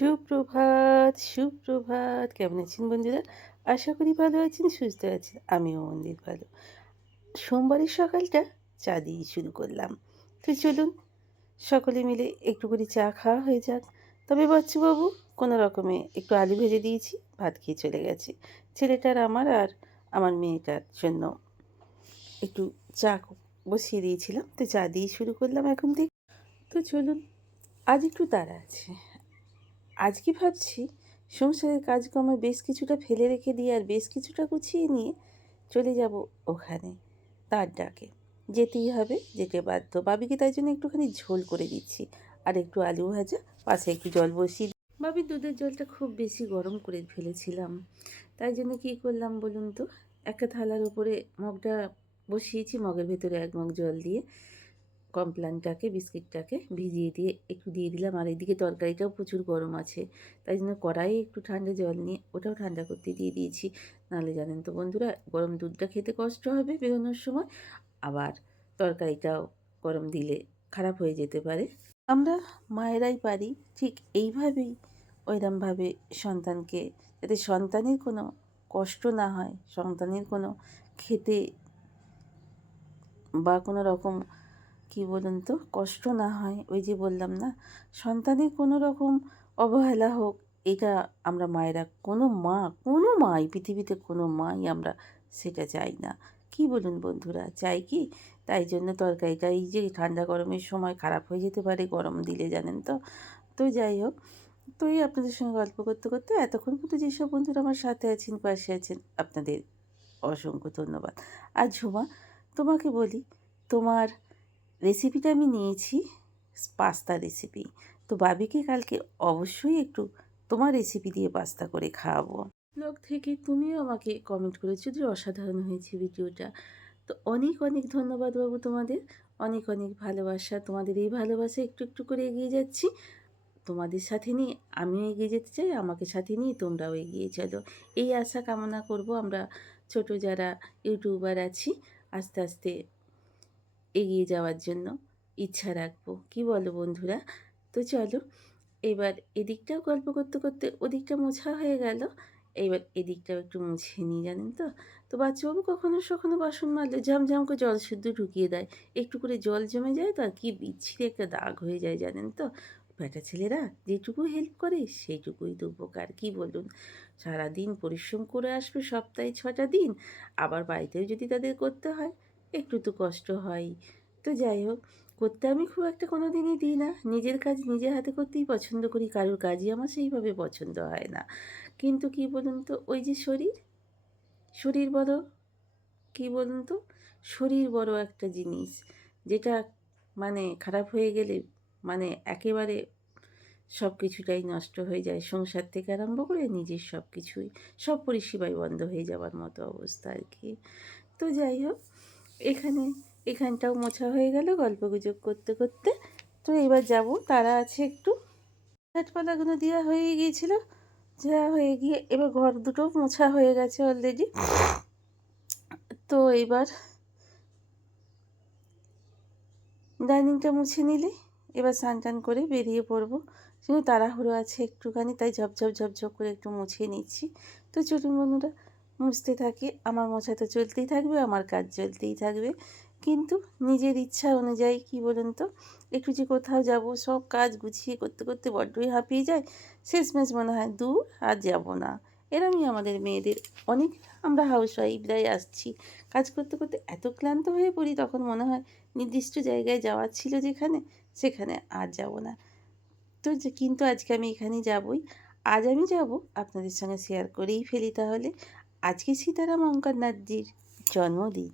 সুপ্রভাত, সুপ্রভাত। কেমন আছেন বন্ধুরা? আশা করি ভালো আছেন, সুস্থ আছেন। আমিও মন্দির ভালো। সোমবারের সকালটা চা দিয়েই শুরু করলাম। তো চলুন সকলে মিলে একটু করে চা খাওয়া হয়ে যাক। তবে বাচ্চুবাবু কোনো রকমে একটু আলু ভেজে দিয়েছি, ভাত খেয়ে চলে গেছে। ছেলেটার আমার আর আমার মেয়েটার জন্য একটু চা বসিয়ে দিয়েছিলাম। তো চা দিয়ে শুরু করলাম এখন থেকে। তো চলুন, আজ একটু তাড়া আছে। আজকে ভাবছি সংসারের কাজকর্ম বেশ কিছুটা ফেলে রেখে দিয়ে আর বেশ কিছুটা গুছিয়ে নিয়ে চলে যাব ওখানে, তার ডাকে। যেতেই হবে, যেতে বাধ্য। বাবিকে তাই জন্য একটুখানি ঝোল করে দিচ্ছি আর একটু আলু ভাজা, পাশে একটু জল বসিয়ে বাবির দুধের জলটা খুব বেশি গরম করে ফেলেছিলাম। তাই জন্য কী করলাম বলুন তো, একটা থালার উপরে মগটা বসিয়েছি, মগের ভেতরে 1 মগ জল দিয়ে কমপ্লানটাকে, বিস্কিটটাকে ভিজিয়ে দিয়ে একটু দিয়ে দিলাম। আর এদিকে তরকারিটাও প্রচুর গরম আছে, তাই জন্য কড়াইয়ে একটু ঠান্ডা জল নিয়ে ওটাও ঠান্ডা করতে দিয়ে দিয়েছি। নাহলে জানেন তো বন্ধুরা, গরম দুধটা খেতে কষ্ট হবে বেরোনোর সময়, আবার তরকারিটাও গরম দিলে খারাপ হয়ে যেতে পারে। আমরা মায়েরাই পারি ঠিক এইভাবেই ওইরমভাবে সন্তানকে, যাতে সন্তানের কোনো কষ্ট না হয়, সন্তানের কোনো খেতে বা কোনো রকম কী বলুন তো কষ্ট না হয়। ওই যে বললাম না, সন্তানের কোনো রকম অবহেলা হোক, এটা আমরা মায়েরা, কোনো মা এই পৃথিবীতে কোনো মাই আমরা সেটা চাই না। কি বলুন বন্ধুরা, চাই কি? তাই জন্য তরকারিটা এই যে ঠান্ডা গরমের সময় খারাপ হয়ে যেতে পারে গরম দিলে, জানেন তো। তো যাই হোক, তো এই আপনাদের সঙ্গে গল্প করতে করতে এতক্ষণ পর্যন্ত যেসব বন্ধুরা আমার সাথে আছেন, পাশে আছেন, আপনাদের অসংখ্য ধন্যবাদ। আর ঝুমা, তোমাকে বলি, তোমার রেসিপিটা আমি নিয়েছি, পাস্তা রেসিপি। তো বাবিকে কালকে অবশ্যই একটু তোমার রেসিপি দিয়ে পাস্তা করে খাওয়াবো। ব্লগ থেকে তুমিও আমাকে কমেন্ট করেছো যে অসাধারণ হয়েছে ভিডিওটা। তো অনেক অনেক ধন্যবাদ বাবু তোমাদের। অনেক অনেক ভালোবাসা। তোমাদের এই ভালোবাসা একটু একটু করে এগিয়ে যাচ্ছি। তোমাদের সাথে নিয়ে আমিও এগিয়ে যেতে চাই, আমাকে সাথে নিয়ে তোমরাও এগিয়ে চলো, এই আশা কামনা করব। আমরা ছোট যারা ইউটিউবার আছি, আস্তে আস্তে এগিয়ে যাওয়ার জন্য ইচ্ছা রাখবো। কি বলো বন্ধুরা? তো চলো, এবার এদিকটাও গল্প করতে করতে ওদিকটা মোছা হয়ে গেল। এইবার এদিকটাও একটু মুছে নিই, জানেন তো। তো বাচ্চাবাবু কখনো সখনো বাসন মাজলে ঝমঝম করে জল শুদ্ধ ঢুকিয়ে দেয়, একটু করে জল জমে যায় তো আর কি বিচ্ছিরি একটা দাগ হয়ে যায়, জানেন তো। বেটা ছেলেরা যেটুকু হেল্প করে সেইটুকুই তো উপকার, কি বলুন। সারাদিন পরিশ্রম করে আসবে, সপ্তাহে 6টা দিন, আবার বাড়িতেও যদি তাদের করতে হয়, একটু তো কষ্ট হয়ই। তো যাই হোক, করতে আমি খুব একটা কোনো দিনই দিই না। নিজের কাজ নিজের হাতে করতেই পছন্দ করি, কারোর কাজই আমার সেইভাবে পছন্দ হয় না। কিন্তু কি বলুন তো, ওই যে শরীর বড়, কি বলুন তো, শরীর বড় একটা জিনিস, যেটা মানে খারাপ হয়ে গেলে মানে একেবারে সব কিছুটাই নষ্ট হয়ে যায়। সংসার থেকে আরম্ভ করে নিজের সব কিছুই, সব পরিষেবাই বন্ধ হয়ে যাওয়ার মতো অবস্থা আর কি। তো যাই হোক, এখানটাও মোছা হয়ে গেল গল্পগুজব করতে করতে। তো এবার যাব, তারা আছে একটু। গাছপালাগুলো দেওয়া হয়ে গিয়েছিল, যা হয়ে গিয়ে এবার ঘর দুটো মোছা হয়ে গেছে অলরেডি। তো এবার ডাইনিংটা মুছে নিলে এবার স্নান টান করে বেরিয়ে পড়বো। কিন্তু তাড়াহুড়ো আছে একটুখানি, তাই ঝপঝপ ঝপঝপ করে একটু মুছিয়ে নিচ্ছি। তো চলুন বন্ধুরা, মুছতে থাকি। আমার মোছা তো চলতেই থাকবে, আমার কাজ চলতেই থাকবে। কিন্তু নিজের ইচ্ছা অনুযায়ী, কি বলুন তো, একটু যে কোথাও যাব, সব কাজ গুছিয়ে করতে করতে বড্ডই হাঁপিয়ে যায়। শেষমেশ মনে হয় দূর, আর যাব না। এরমই আমাদের মেয়েদের অনেক, আমরা হাউসওয়াইফরাই আসছি, কাজ করতে করতে এত ক্লান্ত হয়ে পড়ি, তখন মনে হয় নির্দিষ্ট জায়গায় যাওয়ার ছিল যেখানে, সেখানে আর যাব না। তো কিন্তু আজকে আমি এখানেই যাবই। আজ আমি যাব, আপনাদের সঙ্গে শেয়ার করেই ফেলি তাহলে। আজকে সীতারাম অঙ্কনাথজির জন্মদিন।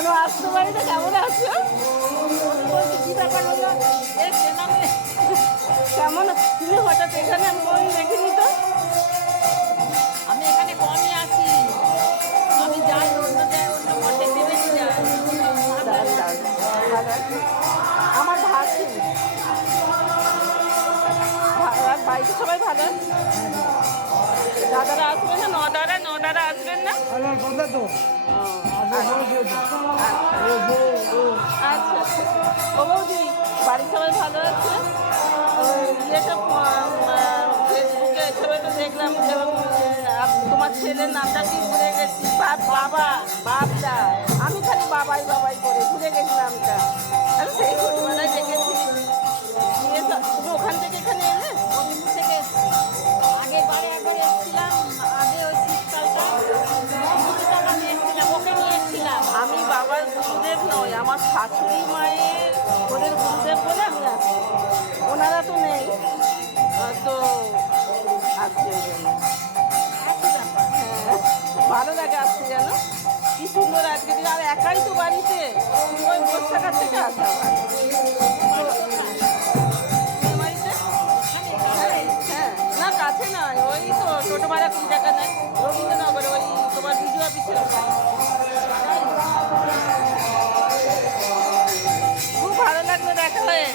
জানো আসতে পারি না, কেমন আছো? বলছি কি ব্যাপার হলো, কেমন তুমি হঠাৎ এখানে? আমি কোনো দেখিনি তো। আমি এখানে কমই আসি। আমি যাই অন্য মঠে পেরেছি যাই। দাঁড়ান দাঁড়ান, ভালো আছি। আমার ভাসি আর বাড়িতে সবাই ভালো আছে? দাদারা আসবেন না? নদারা আসবেন না? ও, আচ্ছা আচ্ছা। ও বৌদি, বাড়ির সবাই ভালো আছে? ওই ইয়েটা ফেসবুকে ছবি তো দেখলাম যে তোমার ছেলের নামটা কি ভুলে গেছি। বাবদা। আমি খালি বাবাই বাবাই করে ভুলে গেছি নামটা। আমি সেই ছোটবেলায় দেখেছি। তুমি ওখান থেকে এখানে এলে? গোবিন্দ থেকে এসেছি। আগেরবারে একবার এসেছিলাম, আগে ওই শীতকালটা টাকা নিয়ে এসেছিলাম, ওকে নিয়ে এসেছিলাম। আমি বাবার গুরুদেব নই, আমার শাশুড়ি মায়ের ওদের গুরুদেব বলে আমি আসছি। ওনারা তো নেই, তো আসছি ওই জন্য। একই ব্যাপার। হ্যাঁ, ভালো লাগে আসতে, জানো কি সুন্দর আজকে দিন। আর একাই তো বাড়িতে, ওই বসে থাকার থেকে আসা হয়। বাড়ি কোথায়? মেয়ে বাড়িতে? হ্যাঁ হ্যাঁ, না কাছে নয়, ওই তো টোটো ভাড়া 20 টাকা নেয়, রবীন্দ্রনগরে, ওই তোমার বিজু অফিসের ওখানে। খুব ভালো লাগলো দেখা হয়ে।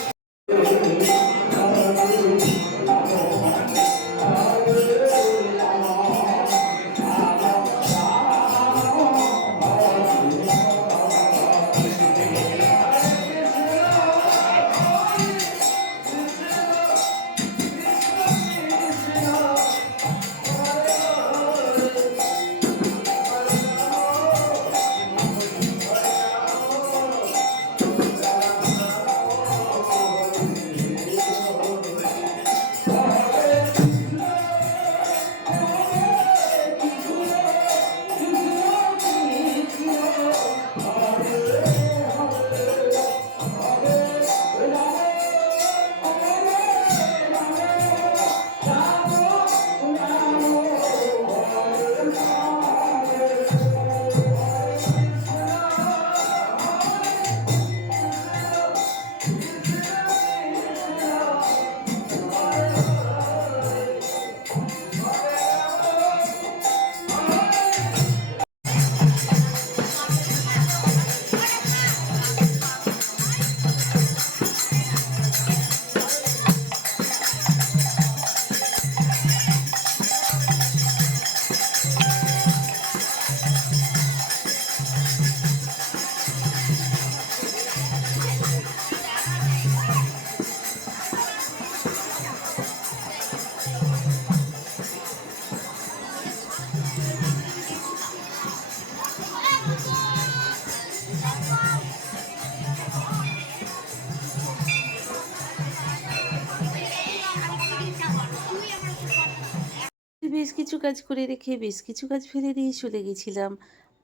বেশ কিছু কাজ করে রেখে বেশ কিছু কাজ ফেলে দিয়ে চলে গেছিলাম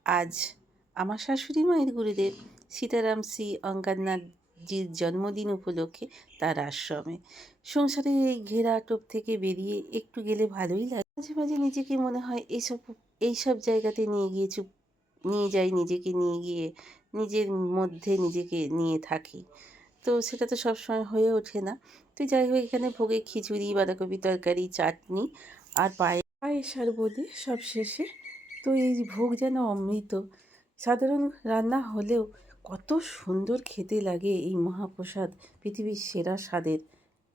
আজ আমার শাশুড়ি মায়ের গুরুদেব সীতারাম শ্রী অঙ্গারনাথজির জন্মদিন উপলক্ষে তার আশ্রমে। সংসারের এই ঘেরা টোপ থেকে বেরিয়ে একটু গেলে ভালোই লাগে। মাঝে মাঝে নিজেকে মনে হয় এইসব জায়গাতে নিয়ে যাই, নিজেকে নিয়ে গিয়ে নিজের মধ্যে নিজেকে নিয়ে থাকি। তো সেটা তো সবসময় হয়ে ওঠে না। তো যাই হোক, এখানে ভোগে খিচুড়ি, বাঁধাকপি তরকারি, চাটনি আর পায়েস আর বোঁদে সব শেষে। তো এই ভোগ যেন অমৃত। সাধারণ রান্না হলেও কত সুন্দর খেতে লাগে এই মহাপ্রসাদ, পৃথিবীর সেরা স্বাদের।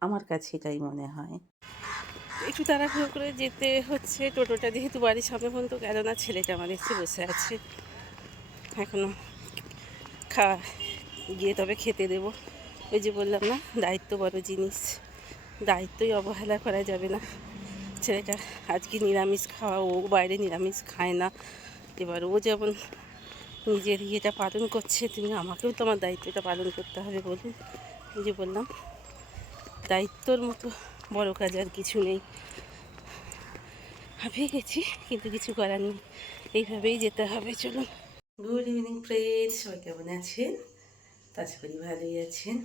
আমার কাছে এটাই মনে হয়। একটু তাড়াহুড়ো করে যেতে হচ্ছে, টোটোটা যেহেতু বাড়ির সামনে পর্যন্ত গেল না। ছেলেটা আমার এসে বসে আছে, এখনও গিয়ে তবে খেতে দেবো। ওই যে বললাম না, দায়িত্ব বড় জিনিস, দায়িত্বই অবহেলা করা যাবে না। ছেলেটা আজকে নিরামিষ খাওয়া, ও বাইরে নিরামিষ খায় না। এবার ও যেমন নিজের ইয়েটা পালন করছে, তুমি আমাকেও তো আমার দায়িত্বটা পালন করতে হবে। বলুন, ওই যে বললাম, দায়িত্বর মতো বড় কাজ আর কিছু নেই। হাঁপিয়ে গেছি, কিন্তু কিছু করার নেই, এইভাবেই যেতে হবে। চলুন। গুড ইভিনিং ফ্রেন্ডস, সবাই কেমন আছেন? আশা করি ভালোই আছেন।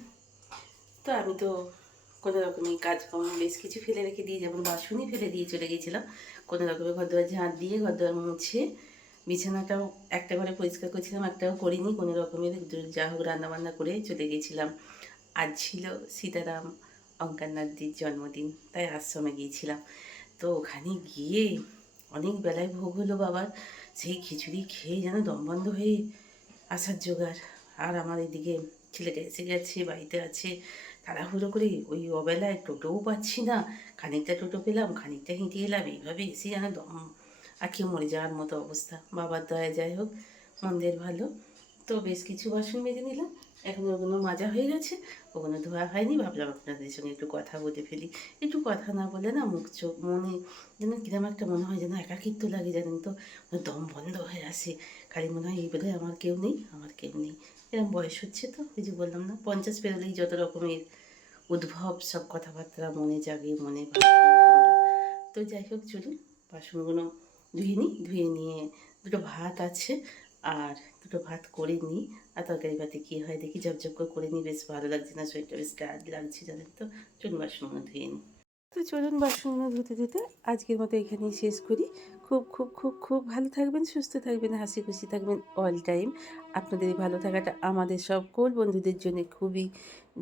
তো আমি তো কোনো রকমের কাজকর্ম বেশ কিছু ফেলে রেখে দিয়ে, যেমন বাসনই ফেলে দিয়ে চলে গেছিলাম। কোনো রকমের ঘর দুয়ার ঝাঁট দিয়ে, ঘর দুয়ার মুছে বিছানাটাও একটা ঘরে পরিষ্কার করছিলাম, একটাও করিনি কোনো রকমের। যা হোক রান্নাবান্না করে চলে গেছিলাম। আজ ছিল সীতারাম অঙ্কানাদির জন্মদিন, তাই আশ্রমে গিয়েছিলাম। তো ওখানে গিয়ে অনেক বেলায় ভোগ হলো বাবার। সেই খিচুড়ি খেয়ে যেন দম বন্ধ হয়ে আসার জোগাড়। আর আমার এদিকে ছেলেটা এসে গেছে, বাড়িতে আছে। তাড়াহুড়ো করে ওই অবেলায় টোটোও পাচ্ছি না। খানিকটা টোটো পেলাম, খানিকটা হেঁটে এলাম। এইভাবে এসে যেন দম আঁকিয়ে মরে যাওয়ার মতো অবস্থা। বাবার দয়া যাই হোক, মন্দের ভালো। তো বেশ কিছু বাসন মেজে নিলাম। এখন ওগুলো মাজা হয়ে গেছে, ওগুলো ধোয়া হয়নি। ভাবলাম আপনাদের সঙ্গে একটু কথা বলে ফেলি। একটু কথা না বলে না মুখ চোখ মনে যেন কিরম একটা মনে হয়, যেন একাকিত্ব লাগে জানেন তো, দম বন্ধ হয়ে আসে। খালি মনে হয় এই বোধহয় আমার কেউ নেই, আমার কেউ নেই। এরকম বয়স হচ্ছে তো, ওই যে বললাম না 50 পেরোলেই যত রকমের উদ্ভব সব কথাবার্তা মনে জাগে, মনে ভাবি আমরা। তো যাই হোক চলুন বাসনগুলো ধুয়ে নিই। ধুয়ে নিয়ে দুটো ভাত আছে, আর দুটো ভাত করে নিই। আর তরকারি পাতি কী হয় দেখি, ঝপঝপ করে নিই। বেশ ভালো লাগছে না, শরীরটা বেশ টায়ার্ড লাগছে জানেন তো। চলুন বাসনগুলো ধুয়ে নিই। তো চলুন বাসনগুলো ধুতে ধুতে আজকের মতো এখানেই শেষ করি। খুব খুব খুব খুব ভালো থাকবেন, সুস্থ থাকবেন, হাসি খুশি থাকবেন অল টাইম। আপনাদের এই ভালো থাকাটা আমাদের সকল বন্ধুদের জন্য খুবই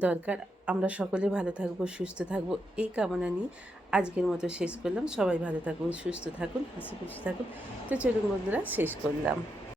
দরকার। আমরা সকলে ভালো থাকবো, সুস্থ থাকবো, এই কামনা নিয়ে আজকের মতো শেষ করলাম। সবাই ভালো থাকুন, সুস্থ থাকুন, হাসি খুশি থাকুন। তো চলুন বন্ধুরা, শেষ করলাম।